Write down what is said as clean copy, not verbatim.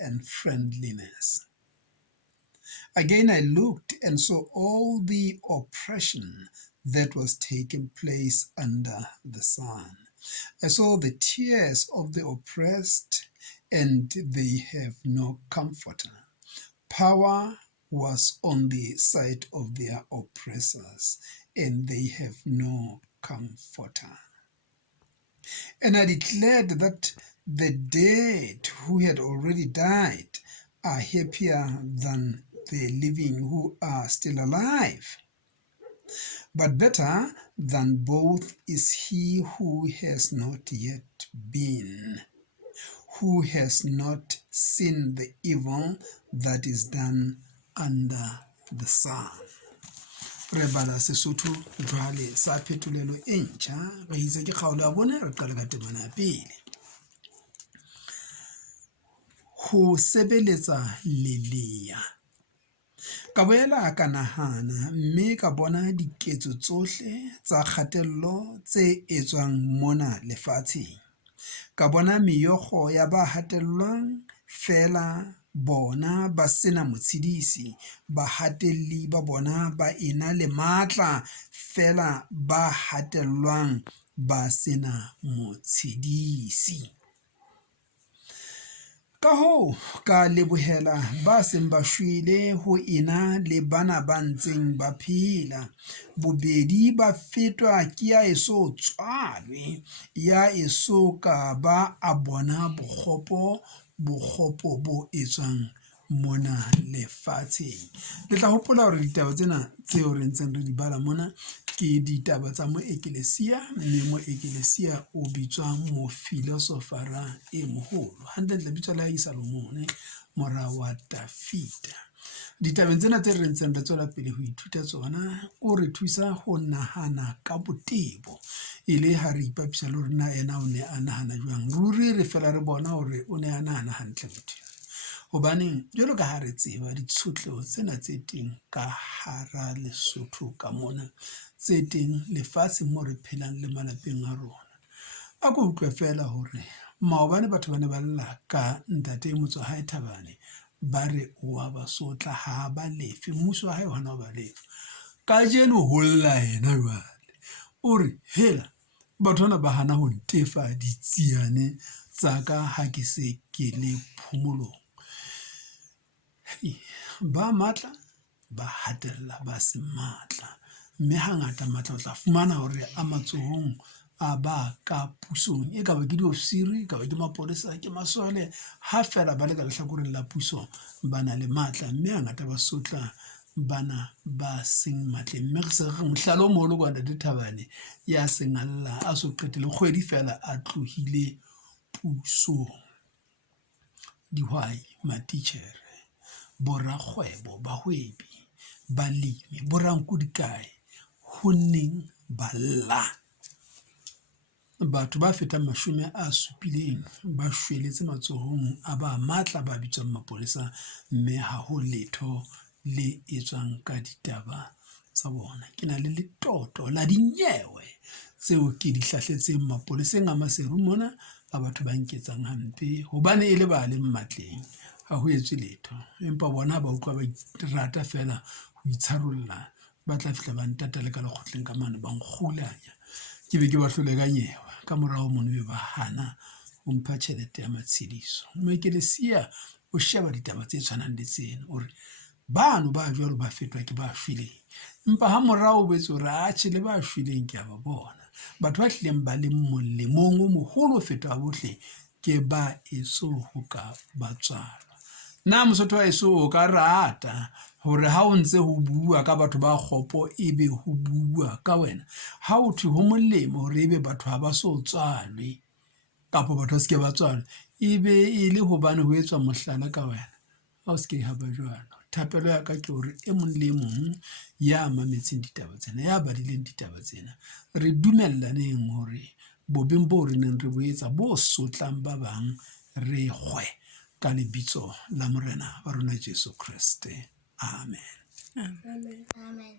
and friendliness. Again, I looked and saw all the oppression that was taking place under the sun. I saw the tears of the oppressed, and they have no comforter. Power was on the side of their oppressors, and they have no comforter. And I declared that the dead who had already died are happier than the living who are still alive. But better than both is he who has not yet been, who has not seen the evil that is done under the sun. Re bala Sesotho jwale sa phetolelo e ntjha re itse ke kgaolo ya bone re qale ka temana ya pele. Ho sebeletsa lelea. Ka boela ka nahana mme ka bona diketso tsohle tsa kgatello tse etswang mona lefatsheng. Ka bona meokgo ya ba hatellwang fela bona ba sena motshedisi, bahatelli ba bona ba ena le matla fela ba hatellwang ba sena motshedisi. Ka hoo ka lebohela ba seng ba shwele ho ena le bana ba ntseng ba phela. Bobedi ba fetwa ke ya eso tswalwe, ya eso ka ba a bona bokgopo bo etswang mona lefatsheng. Le tla hopola hore ditaba tsena tseo re ntseng re di bala mona ke ditaba tsa Moeklesia, mme Moeklesia o bitswa mofilosofara e moholo. Hantle lebitso la Salomone mora wa Dafita. Ditabeng tsena tse re ntseng re tswela pele ho ithuta tsona, o re thusa ho nahana ka botebo e le ha re ipapisa le rona ena o ne a nahana jwang. Ruri re fela re bona hore o ne a nahana hantle motho. Hobaneng jwalo ka ha re tseba ditshotleho tsena tse teng ka hara Lesotho ka mona, tse teng lefatshe moo re phelang le malapeng a rona. A ko utlwe fela hore maobane batho ba ne ba lla ka ntate motso hae Thabane ba re wa Basotla ha ba lefe, mmuso wa hae hona ba lefe. Ka jeno ho lla yena jwale o re hela batho bana ba hana ho ntefa ditsiane tsa ka ha ke se ke le phomolong. Ba matla ba hatella ba se matla, mme hangata matla o tla fumana hore a matsohong a ba ka pusong, e ka ba ke diofisiri, ka ba ke mapolesa, ke masole, ha fela ba le ka lehlakoreng la puso ba na le matla, mme hangata ba sotla bana ba seng matleng. Mme re se re mohlala o moholo kwa ntate Thabane ya seng alla a so qetele kgwedi fela a tlohile pusong. Dihwai, matitjhere, borakgwebo, bahwebi, balemi, borankudikae, ho neng ba lla. Batho ba fetang 70 ba shweletse matsohong a ba matla ba bitswang mapolesa, mme ha ho letho le etswang ka ditaba tsa bona. Ke na le letoto la dinyewe tseo ke di hlahletseng mapoleseng a maseru mona a batho ba nketsang hampe, hobane e le ba le matleng ha ho etswe letho, empa bona ba utlwa ba rata fela ho itsharolla, ba tla fihla ba ntatele ka lekgotleng ka mane ba nkgulanya, ke be ke ba hlole ka nyewa, ka morao mono be ba hana ho mpha tjhelete ya matshediso. Moeklesia o sheba ditaba tse tshwanang le tsena hore bano ba jwalo ba fetwa ke ba shweleng, empa ha morao o betse hore atjhe le ba shweleng ke a ba bona. Batho ba hlileng ba le molemong o moholo ho feta bohle ke ba eso ho ka ba tswalwa. Na Mosotho wa eso o ka rata hore ha o ntse ho bua ka batho ba kgopo ebe ho bua ka wena, ha o thwe ho molemo hore ebe batho ha ba so tswalwe kapa batho ba se ke ba tswalwa, ebe e le hobane ho etswa mohlala ka wena. Ha o se ke ha ba jwalo. Thapelo ya ka ke hore e mong le mong ya mametseng ditaba tsena, ya badileng ditaba tsena, re dumellaneng hore bobeng bo re neng re bo etsa bo sotlang ba bang re kgwe ka lebitso la morena wa rona Jesu Kriste. Amen. Amen. Amen.